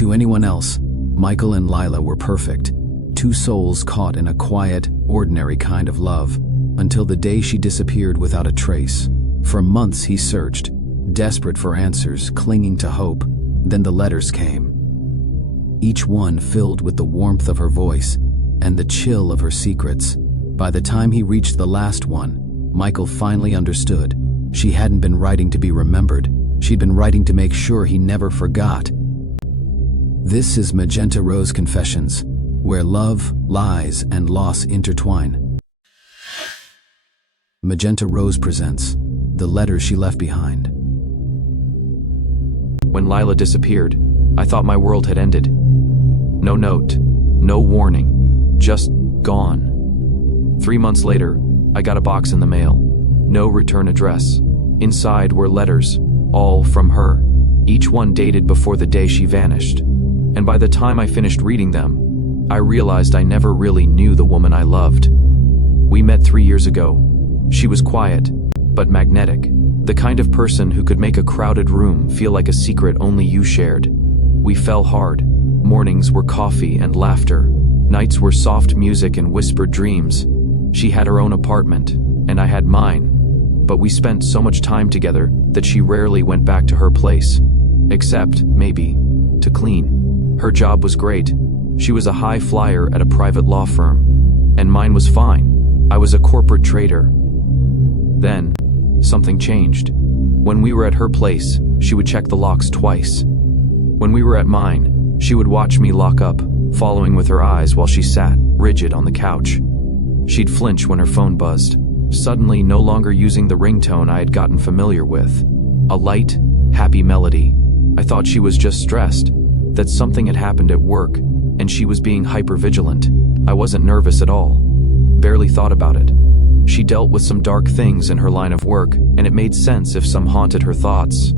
To anyone else, Michael and Lila were perfect. Two souls caught in a quiet, ordinary kind of love, until the day she disappeared without a trace. For months he searched, desperate for answers, clinging to hope. Then the letters came. Each one filled with the warmth of her voice and the chill of her secrets. By the time he reached the last one, Michael finally understood. She hadn't been writing to be remembered. She'd been writing to make sure he never forgot. This is Magenta Rose Confessions, where love, lies, and loss intertwine. Magenta Rose presents The Letters She Left Behind. When Lila disappeared, I thought my world had ended. No note, no warning, just gone. 3 months later, I got a box in the mail. No return address. Inside were letters, all from her, each one dated before the day she vanished. And by the time I finished reading them, I realized I never really knew the woman I loved. We met 3 years ago. She was quiet, but magnetic. The kind of person who could make a crowded room feel like a secret only you shared. We fell hard. Mornings were coffee and laughter. Nights were soft music and whispered dreams. She had her own apartment, and I had mine. But we spent so much time together that she rarely went back to her place. Except, maybe, to clean. Her job was great. She was a high flyer at a private law firm. And mine was fine. I was a corporate trader. Then, something changed. When we were at her place, she would check the locks twice. When we were at mine, she would watch me lock up, following with her eyes while she sat, rigid on the couch. She'd flinch when her phone buzzed, suddenly no longer using the ringtone I had gotten familiar with. A light, happy melody. I thought she was just stressed, that something had happened at work, and she was being hyper-vigilant. I wasn't nervous at all. Barely thought about it. She dealt with some dark things in her line of work, and it made sense if some haunted her thoughts.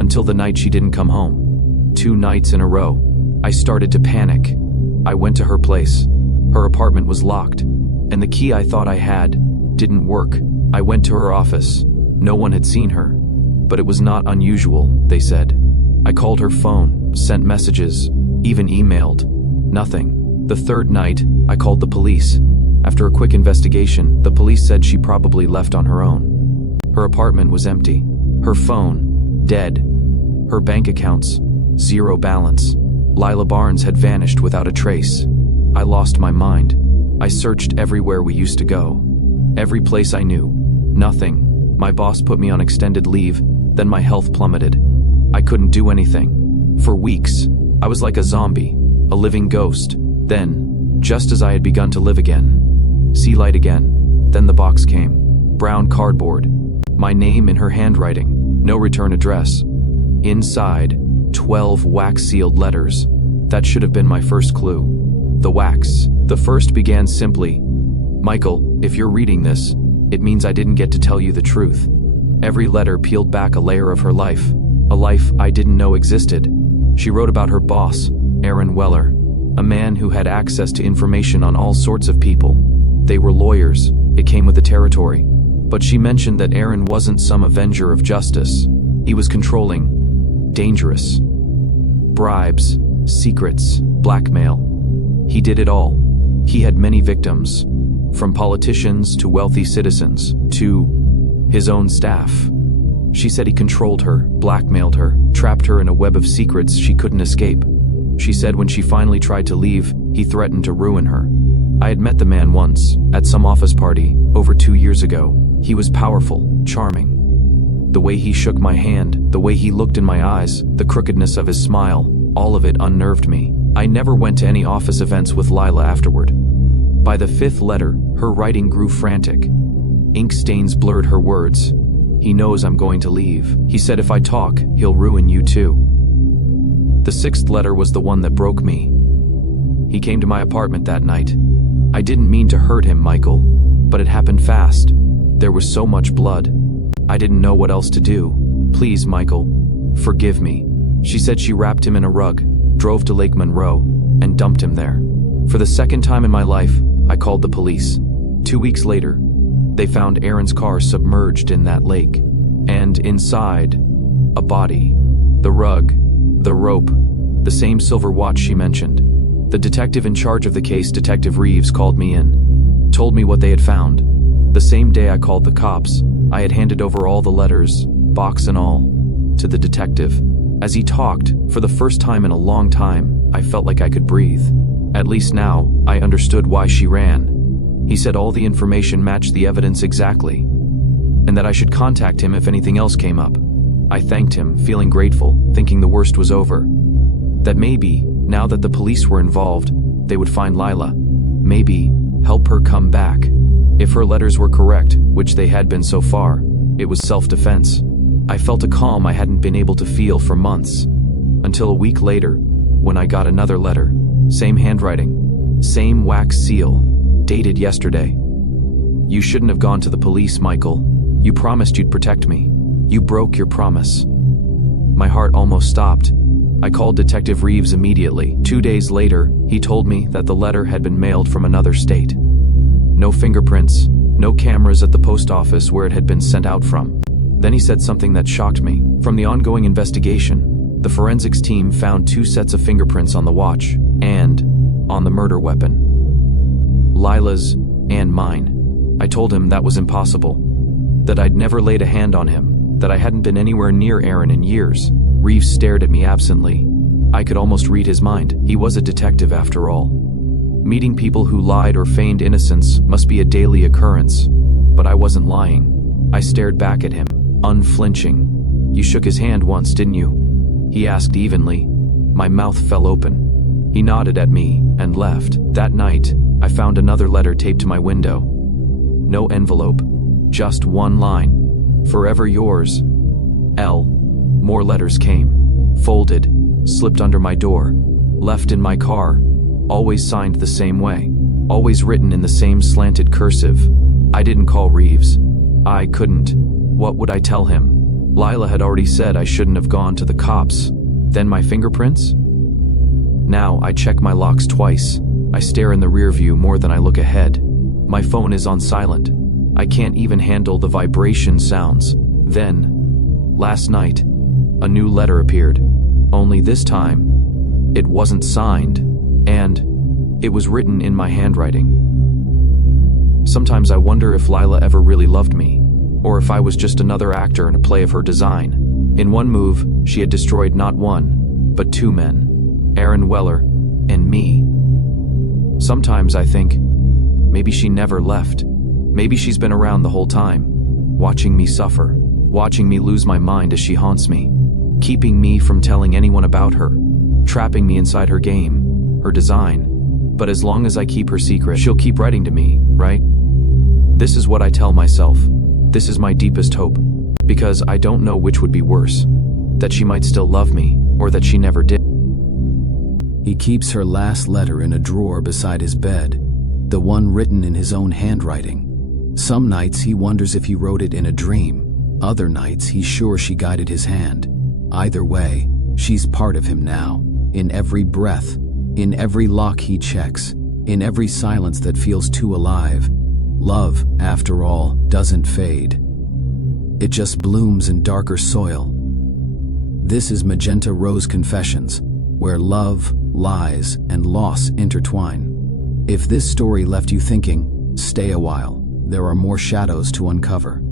Until the night she didn't come home. 2 nights in a row. I started to panic. I went to her place. Her apartment was locked, and the key I thought I had didn't work. I went to her office. No one had seen her, but it was not unusual, they said. I called her phone, sent messages, even emailed. Nothing. The 3rd night, I called the police. After a quick investigation, the police said she probably left on her own. Her apartment was empty. Her phone, dead. Her bank accounts, 0 balance. Lila Barnes had vanished without a trace. I lost my mind. I searched everywhere we used to go. Every place I knew. Nothing. My boss put me on extended leave, then my health plummeted. I couldn't do anything. For weeks, I was like a zombie, a living ghost. Then, just as I had begun to live again, see light again, then the box came. Brown cardboard. My name in her handwriting. No return address. Inside, 12 wax-sealed letters. That should have been my first clue. The wax. The first began simply, "Michael, if you're reading this, it means I didn't get to tell you the truth." Every letter peeled back a layer of her life. A life I didn't know existed. She wrote about her boss, Aaron Weller, a man who had access to information on all sorts of people. They were lawyers. It came with the territory. But she mentioned that Aaron wasn't some avenger of justice. He was controlling, dangerous. Bribes, secrets, blackmail. He did it all. He had many victims, from politicians to wealthy citizens, to his own staff. She said he controlled her, blackmailed her, trapped her in a web of secrets she couldn't escape. She said when she finally tried to leave, he threatened to ruin her. I had met the man once, at some office party, over 2 years ago. He was powerful, charming. The way he shook my hand, the way he looked in my eyes, the crookedness of his smile, all of it unnerved me. I never went to any office events with Lila afterward. By the 5th letter, her writing grew frantic. Ink stains blurred her words. "He knows I'm going to leave. He said if I talk, he'll ruin you too." The 6th letter was the one that broke me. He came to my apartment that night. I didn't mean to hurt him, Michael, but it happened fast. There was so much blood. I didn't know what else to do. "Please, Michael, forgive me." She said she wrapped him in a rug, drove to Lake Monroe, and dumped him there. For the 2nd time in my life, I called the police. 2 weeks later, they found Aaron's car submerged in that lake. And inside, a body. The rug, the rope, The same silver watch she mentioned. The detective in charge of the case, Detective Reeves, called me in, told me what they had found. The same day I called the cops, I had handed over all the letters, box and all, to the detective. As he talked, for the first time in a long time, I felt like I could breathe. At least now, I understood why she ran. He said all the information matched the evidence exactly, and that I should contact him if anything else came up. I thanked him, feeling grateful, thinking the worst was over. That maybe, now that the police were involved, they would find Lila. Maybe help her come back. If her letters were correct, which they had been so far, it was self-defense. I felt a calm I hadn't been able to feel for months. Until a week later, when I got another letter. Same handwriting, same wax seal, dated yesterday. You shouldn't have gone to the police, Michael. You promised you'd protect me. You broke your promise. My heart almost stopped. I called Detective Reeves immediately. 2 days later, he told me that the letter had been mailed from another state. No fingerprints, no cameras at the post office where it had been sent out from. Then he said something that shocked me. From the ongoing investigation, the forensics team found 2 sets of fingerprints on the watch and on the murder weapon. Lila's and mine. I told him that was impossible, that I'd never laid a hand on him, that I hadn't been anywhere near Aaron in years. Reeves stared at me absently. I could almost read his mind. He was a detective after all. Meeting people who lied or feigned innocence must be a daily occurrence. But I wasn't lying. I stared back at him, unflinching. You shook his hand once, didn't you? He asked evenly. My mouth fell open. He nodded at me and left. That night, I found another letter taped to my window. No envelope, just one line. Forever yours, L. More letters came, folded, slipped under my door, left in my car, always signed the same way, always written in the same slanted cursive. I didn't call Reeves. I couldn't. What would I tell him? Lila had already said I shouldn't have gone to the cops. Then my fingerprints? Now I check my locks twice. I stare in the rear view more than I look ahead. My phone is on silent. I can't even handle the vibration sounds. Then, last night, a new letter appeared. Only this time, it wasn't signed, and it was written in my handwriting. Sometimes I wonder if Lila ever really loved me, or if I was just another actor in a play of her design. In one move, she had destroyed not one, but 2 men, Aaron Weller and me. Sometimes I think, maybe she never left. Maybe she's been around the whole time, watching me suffer, watching me lose my mind as she haunts me, keeping me from telling anyone about her, trapping me inside her game, her design. But as long as I keep her secret, she'll keep writing to me, right? This is what I tell myself. This is my deepest hope, because I don't know which would be worse, that she might still love me, or that she never did. He keeps her last letter in a drawer beside his bed, the one written in his own handwriting. Some nights he wonders if he wrote it in a dream. Other nights he's sure she guided his hand. Either way, she's part of him now, in every breath, in every lock he checks, in every silence that feels too alive. Love, after all, doesn't fade. It just blooms in darker soil. This is Magenta Rose Confessions, where love, lies, and loss intertwine. If this story left you thinking, stay a while. There are more shadows to uncover.